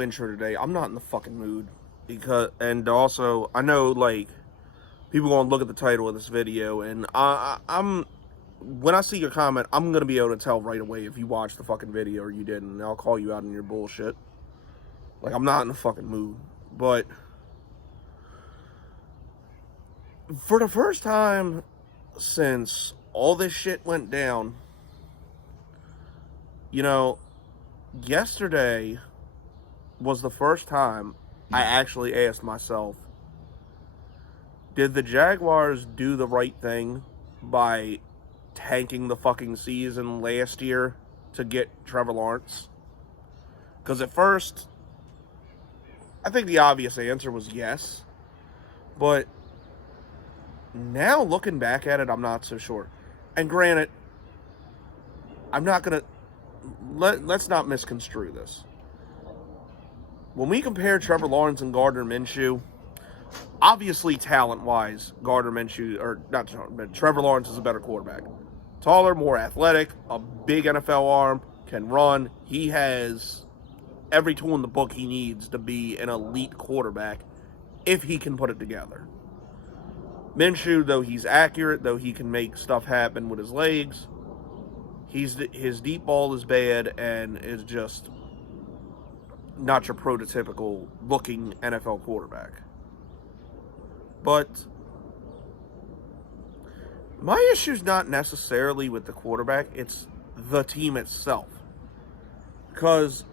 no intro today. I'm not in the fucking mood. And also, I know, like, people gonna look at the title of this video, and I'm when I see your comment, I'm gonna be able to tell right away if you watched the fucking video or you didn't, and I'll call you out on your bullshit. Like, I'm not in the fucking mood. But for the first time since all this shit went down, you know, yesterday was the first time I actually asked myself, did the Jaguars do the right thing by tanking the fucking season last year to get Trevor Lawrence? Because at first, I think the obvious answer was yes. But now looking back at it, I'm not so sure. And granted, I'm not going to... Let's not misconstrue this. When we compare Trevor Lawrence and Gardner Minshew, obviously talent-wise, Trevor Lawrence is a better quarterback. Taller, more athletic, a big NFL arm, can run. He has every tool in the book he needs to be an elite quarterback if he can put it together. Minshew, though he's accurate, though he can make stuff happen with his legs, his deep ball is bad and is just not your prototypical looking NFL quarterback. But my issue's not necessarily with the quarterback, it's the team itself. Because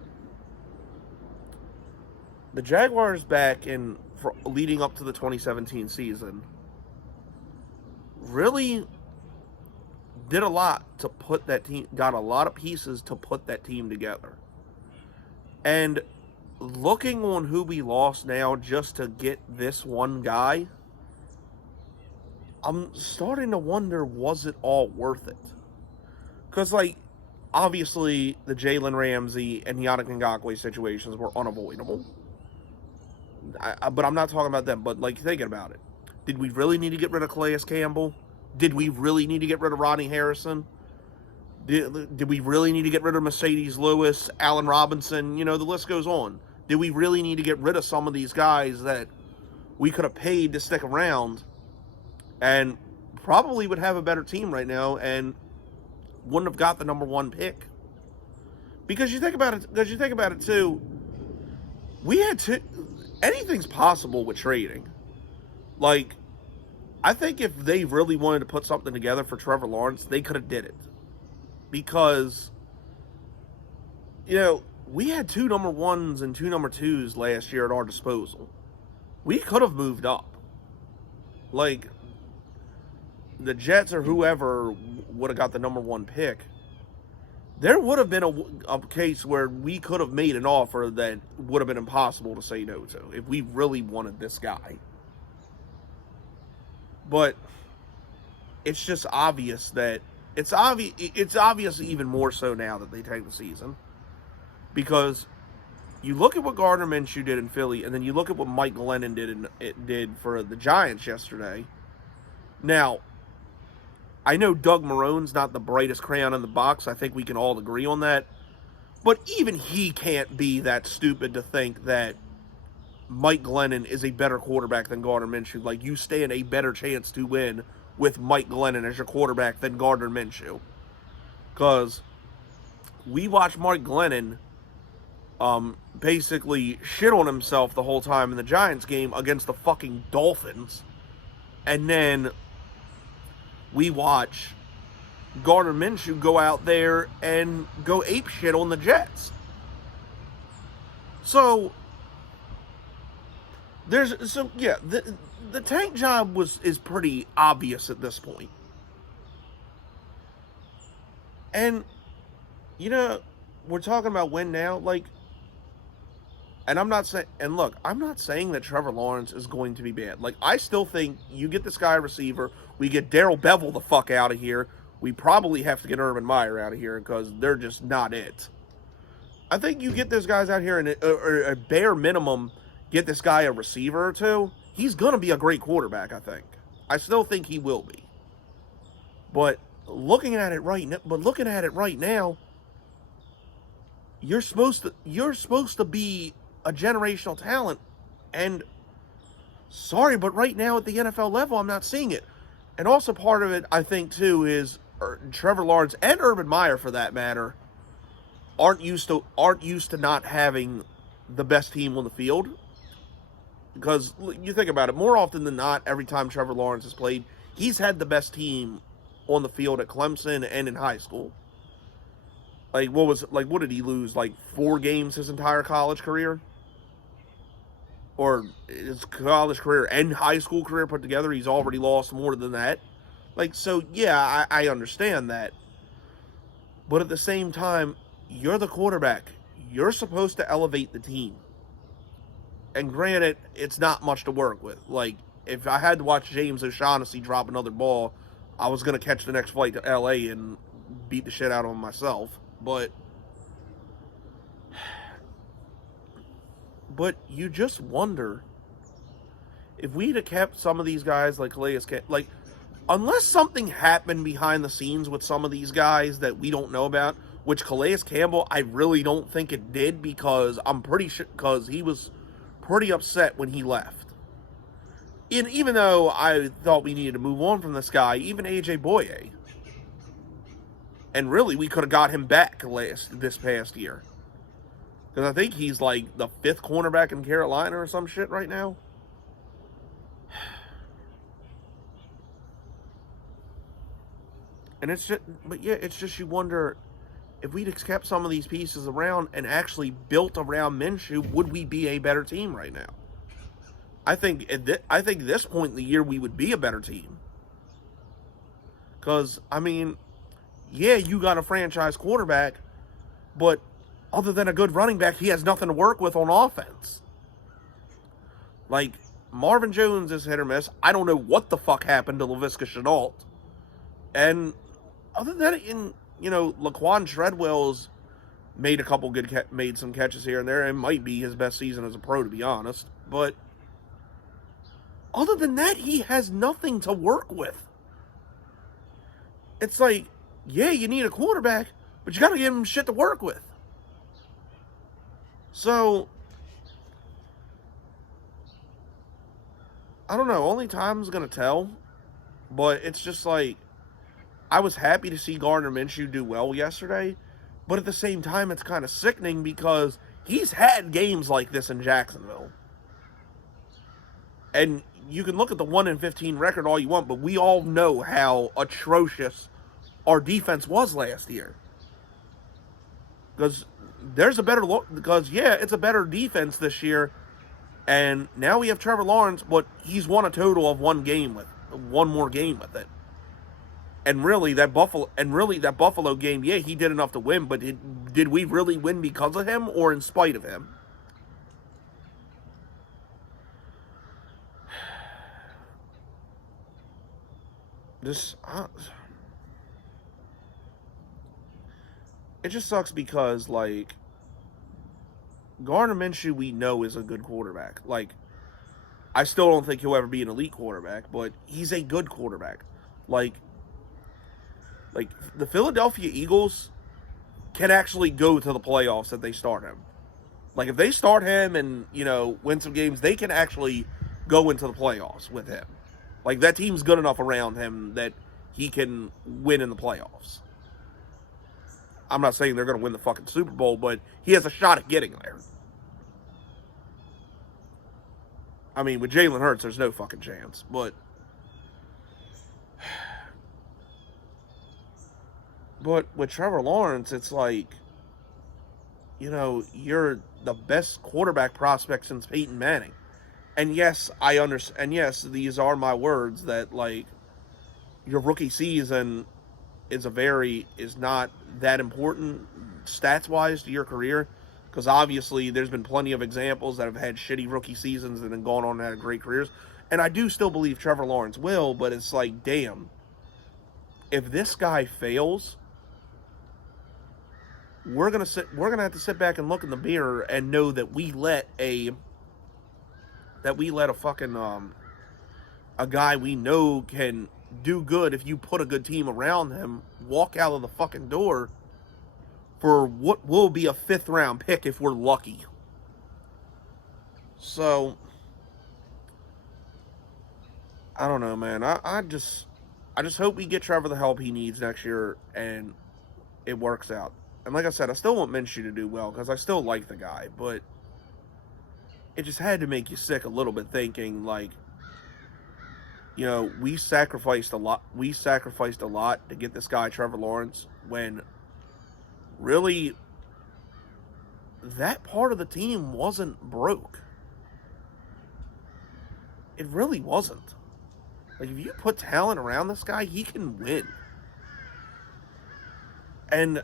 the Jaguars leading up to the 2017 season really did a lot to put that team, got a lot of pieces to put that team together. And looking on who we lost now just to get this one guy, I'm starting to wonder, was it all worth it? Because, like, obviously the Jalen Ramsey and Yannick Ngakoue situations were unavoidable. But I'm not talking about them. But, like, thinking about it, did we really need to get rid of Calais Campbell? Did we really need to get rid of Rodney Harrison? Did we really need to get rid of Mercedes Lewis, Allen Robinson? You know, the list goes on. Did we really need to get rid of some of these guys that we could have paid to stick around and probably would have a better team right now and wouldn't have got the number one pick? Because you think about it too, anything's possible with trading. Like, I think if they really wanted to put something together for Trevor Lawrence, they could have did it. Because, you know, we had 2 number 1s and 2 number 2s last year at our disposal. We could have moved up. Like, the Jets or whoever would have got the number 1 pick, there would have been a case where we could have made an offer that would have been impossible to say no to if we really wanted this guy. But it's just obvious that it's obvious even more so now that they take the season. Because you look at what Gardner Minshew did in Philly, and then you look at what Mike Glennon did for the Giants yesterday. Now, I know Doug Marrone's not the brightest crayon in the box. I think we can all agree on that. But even he can't be that stupid to think that Mike Glennon is a better quarterback than Gardner Minshew. Like, you stand a better chance to win with Mike Glennon as your quarterback than Gardner Minshew. Because we watched Mike Glennon basically shit on himself the whole time in the Giants game against the fucking Dolphins. And then we watch Gardner Minshew go out there and go apeshit on the Jets. So the tank job is pretty obvious at this point. And, you know, we're talking about win now, like, and I'm not saying that Trevor Lawrence is going to be bad. Like, I still think you get this guy a receiver, we get Darrell Bevell the fuck out of here, we probably have to get Urban Meyer out of here because they're just not it. I think you get those guys out here and a bare minimum get this guy a receiver or two, he's going to be a great quarterback, I think. I still think he will be. But looking at it right now, you're supposed to be a generational talent. And sorry, but right now at the NFL level, I'm not seeing it. And also part of it, I think, too, is Trevor Lawrence and Urban Meyer, for that matter, aren't used to not having the best team on the field. Because you think about it, more often than not, every time Trevor Lawrence has played, he's had the best team on the field at Clemson and in high school. What did he lose? 4 games his entire college career? Or his college career and high school career put together, he's already lost more than that. So yeah, I understand that. But at the same time, you're the quarterback. You're supposed to elevate the team. And granted, it's not much to work with. If I had to watch James O'Shaughnessy drop another ball, I was going to catch the next flight to LA and beat the shit out of him myself. But you just wonder if we'd have kept some of these guys like Calais Campbell, unless something happened behind the scenes with some of these guys that we don't know about, which Calais Campbell, I really don't think it did, because I'm pretty sure, because he was pretty upset when he left. And even though I thought we needed to move on from this guy, even AJ Boye, and really we could have got him back this past year. Because I think he's the 5th cornerback in Carolina or some shit right now. And it's just you wonder, if we'd kept some of these pieces around and actually built around Minshew, would we be a better team right now? I think this point in the year we would be a better team. Because, yeah, you got a franchise quarterback, but other than a good running back, he has nothing to work with on offense. Marvin Jones is hit or miss. I don't know what the fuck happened to Laviska Shenault. And other than that, Laquan Treadwell's made some catches here and there. It might be his best season as a pro, to be honest. But other than that, he has nothing to work with. It's yeah, you need a quarterback, but you got to give him shit to work with. So, I don't know. Only time's going to tell. But it's just I was happy to see Gardner Minshew do well yesterday. But at the same time, it's kind of sickening because he's had games like this in Jacksonville. And you can look at the 1-15 record all you want, but we all know how atrocious our defense was last year. Because there's a better look, because yeah, it's a better defense this year, and now we have Trevor Lawrence, but he's won a total of one more game with it. And really that Buffalo game, yeah, he did enough to win, but did we really win because of him or in spite of him? It just sucks because, Gardner Minshew, we know, is a good quarterback. I still don't think he'll ever be an elite quarterback, but he's a good quarterback. The Philadelphia Eagles can actually go to the playoffs if they start him. If they start him and, win some games, they can actually go into the playoffs with him. That team's good enough around him that he can win in the playoffs. I'm not saying they're going to win the fucking Super Bowl, but he has a shot at getting there. With Jalen Hurts, there's no fucking chance. But with Trevor Lawrence, it's you're the best quarterback prospect since Peyton Manning. And yes, I understand. And yes, these are my words that, your rookie season is not that important stats-wise to your career, because obviously there's been plenty of examples that have had shitty rookie seasons and then gone on and had great careers. And I do still believe Trevor Lawrence will, but it's damn, if this guy fails, we're gonna have to sit back and look in the mirror and know that we let a fucking a guy we know can do good if you put a good team around him, walk out of the fucking door for what will be a 5th round pick if we're lucky. So, I don't know, man. I just hope we get Trevor the help he needs next year and it works out. And like I said, I still want Minshew to do well because I still like the guy, but it just had to make you sick a little bit thinking like, we sacrificed a lot. We sacrificed a lot to get this guy Trevor Lawrence when really that part of the team wasn't broke. It really wasn't. Like if you put talent around this guy, he can win. And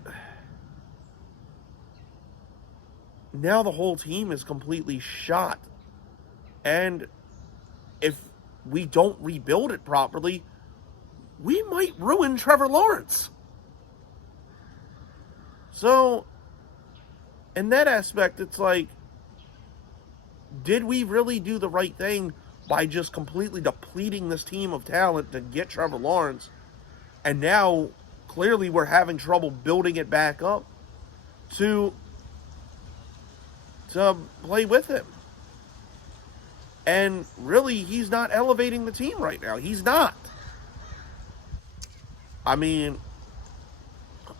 now the whole team is completely shot. And if we don't rebuild it properly, we might ruin Trevor Lawrence. So, in that aspect, it's like, did we really do the right thing by just completely depleting this team of talent to get Trevor Lawrence? And now, clearly, we're having trouble building it back up to play with him. And really, he's not elevating the team right now. He's not. I mean,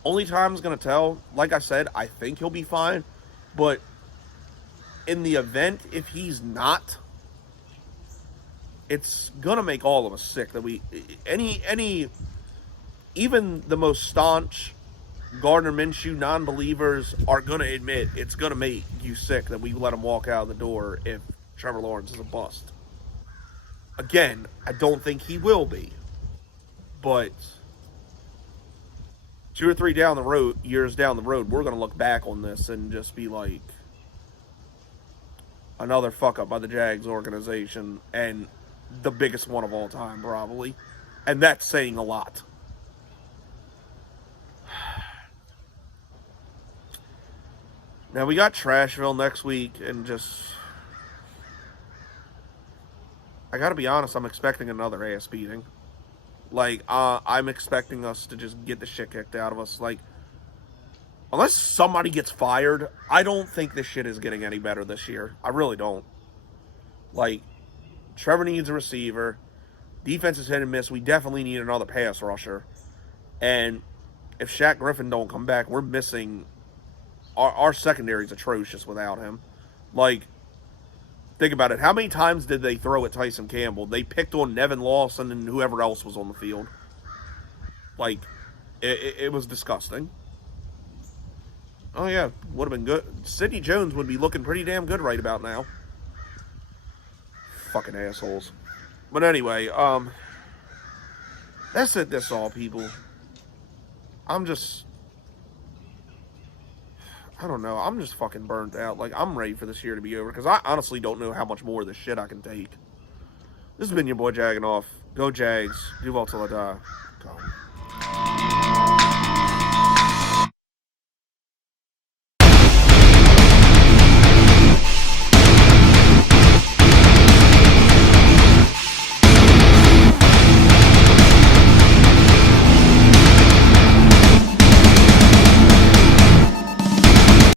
only time's going to tell. Like I said, I think he'll be fine. But in the event, if he's not, it's going to make all of us sick that even the most staunch Gardner Minshew non-believers are going to admit it's going to make you sick that we let him walk out of the door if Trevor Lawrence is a bust. Again, I don't think he will be. But 2 or 3 years down the road, we're going to look back on this and just be like, another fuck up by the Jags organization, and the biggest one of all time, probably. And that's saying a lot. Now, we got Trashville next week, and I gotta be honest, I'm expecting another ass beating. Like, I'm expecting us to just get the shit kicked out of us. Like, unless somebody gets fired, I don't think this shit is getting any better this year. I really don't. Like, Trevor needs a receiver. Defense is hit and miss. We definitely need another pass rusher. And if Shaq Griffin don't come back, we're missing... Our secondary is atrocious without him. Like, think about it. How many times did they throw at Tyson Campbell? They picked on Nevin Lawson and whoever else was on the field. Like, it was disgusting. Oh, yeah, would have been good. Sidney Jones would be looking pretty damn good right about now. Fucking assholes. But anyway, that's it, that's all, people. I don't know. I'm just fucking burnt out. Like, I'm ready for this year to be over because I honestly don't know how much more of this shit I can take. This has been your boy Jagging Off. Go Jags. Do well till I die. Go.